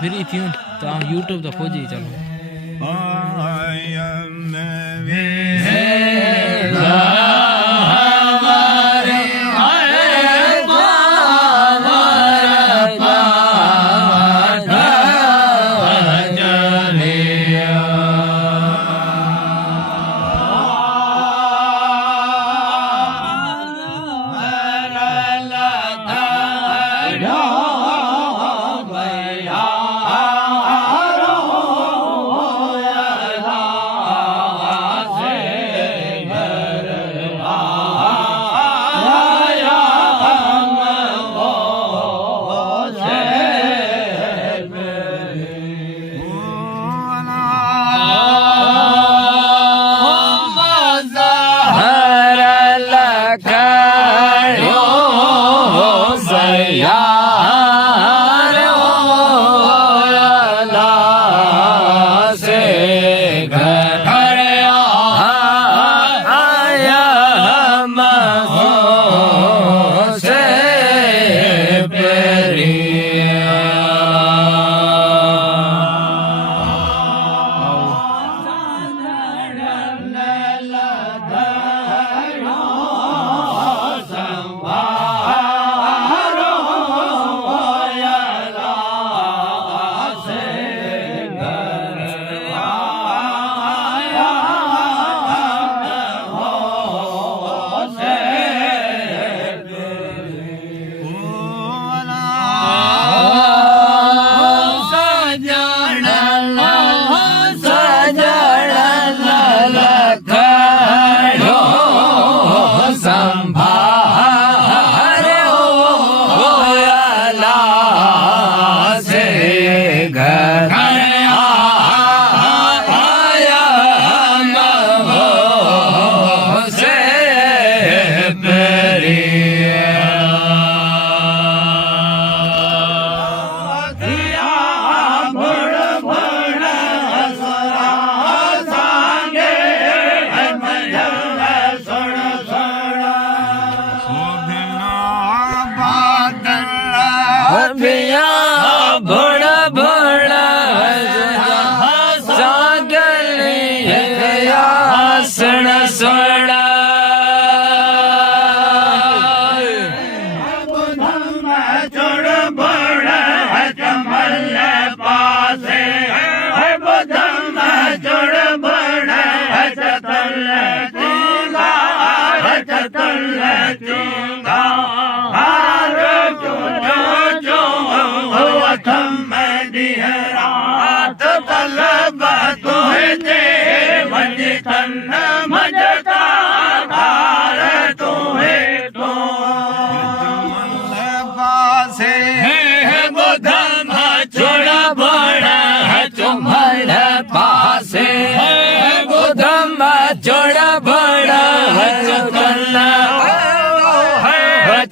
फ्री थी तो यूट्यूब तो खोजी चलो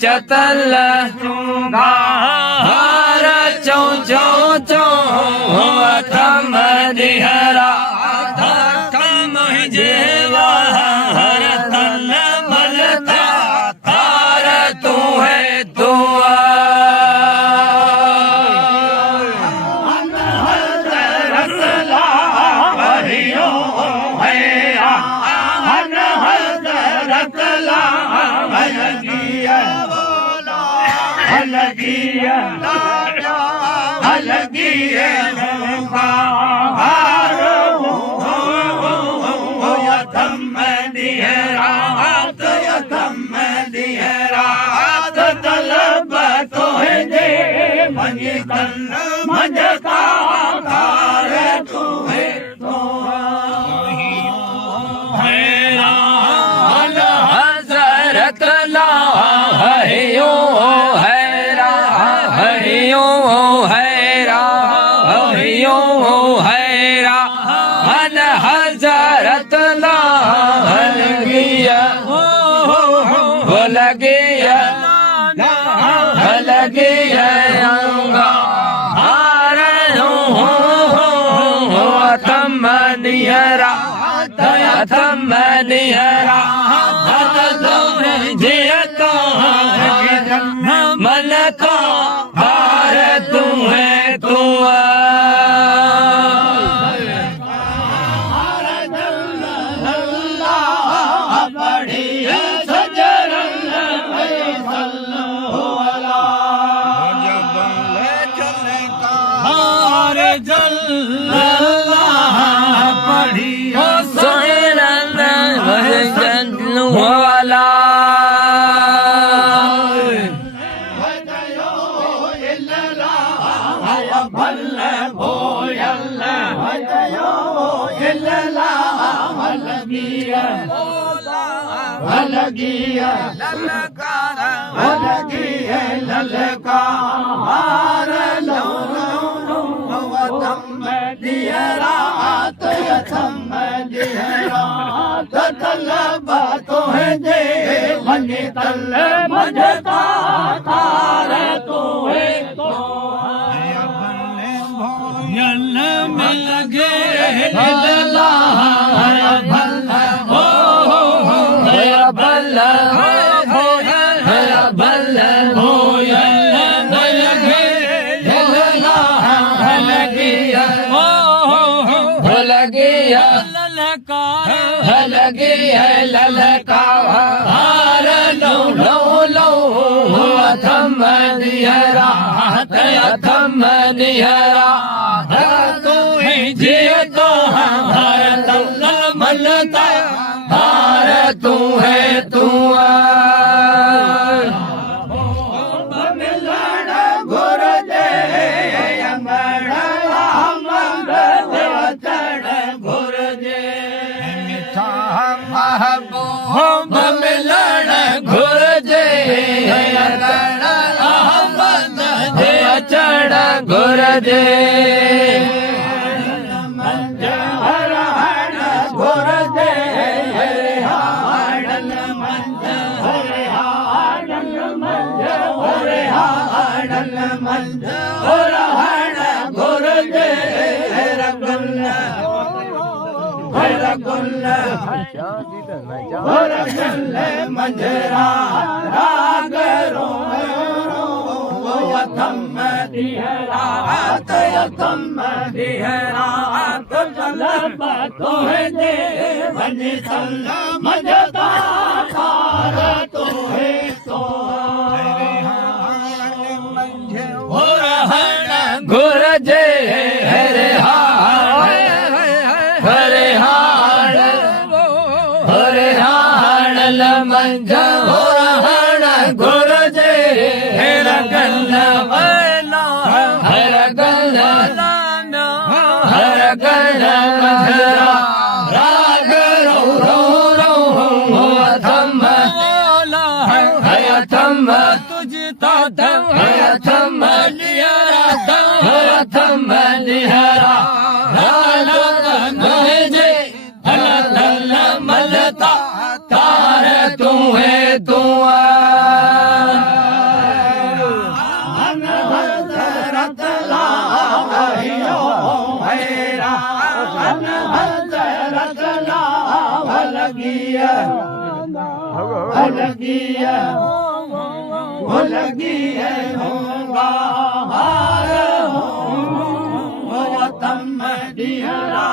चतल हार चौ चौ चौ थम हरा थम जेवा हर तल मलता हार तू है तू मन का हार तू है तू लगी है ललकार लगी है ललकार लो थम दिहरा थम दिहरा तलब तो है दे मनी तल मजता तार तो है तो यल में लगे लला भला हो भला हो भला हो यल में लगे लला लगी हो लगी ललकार लगी है ललकार लो लो लो थम दिहरा थम दिहरा तू ही जीतो हर तल मलता हार तू है तू मिलन गुर दे अंगड़ मंग चढ़ गुर दे मिठा महबूब मिलन गुर दे अंगड़ अहमद दे चढ़ गुर दे मंजरा रागरो थम दिहरा थम दिहरा तो तलब तो है दे बनी तल मजता तार तो है तो गुर जे हरे हरे हाड़ मंझ गुर जे हर गल हर गल राग रो रो रो थम थम तुझता थम थम लिहरा जे हल मलता तार तू है तू लगी है होगा हार हो तम दिहरा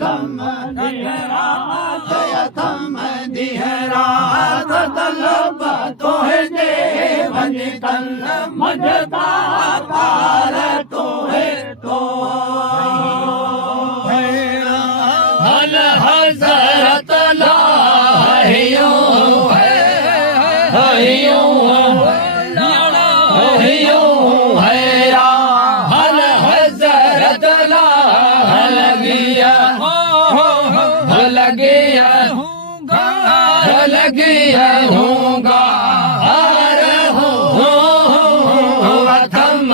थम दिहरा थम दिहरा तलब तो है दे बनी तल मजता तार तो है तो हल हजरत लाहियो हल हजरत लगिया होगा हर हो थम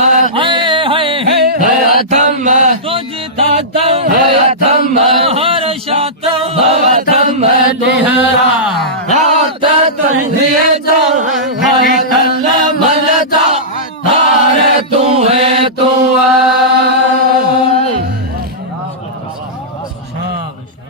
थम तुझता थम हर शात थम दिहरा रात तुझे हर तल मलता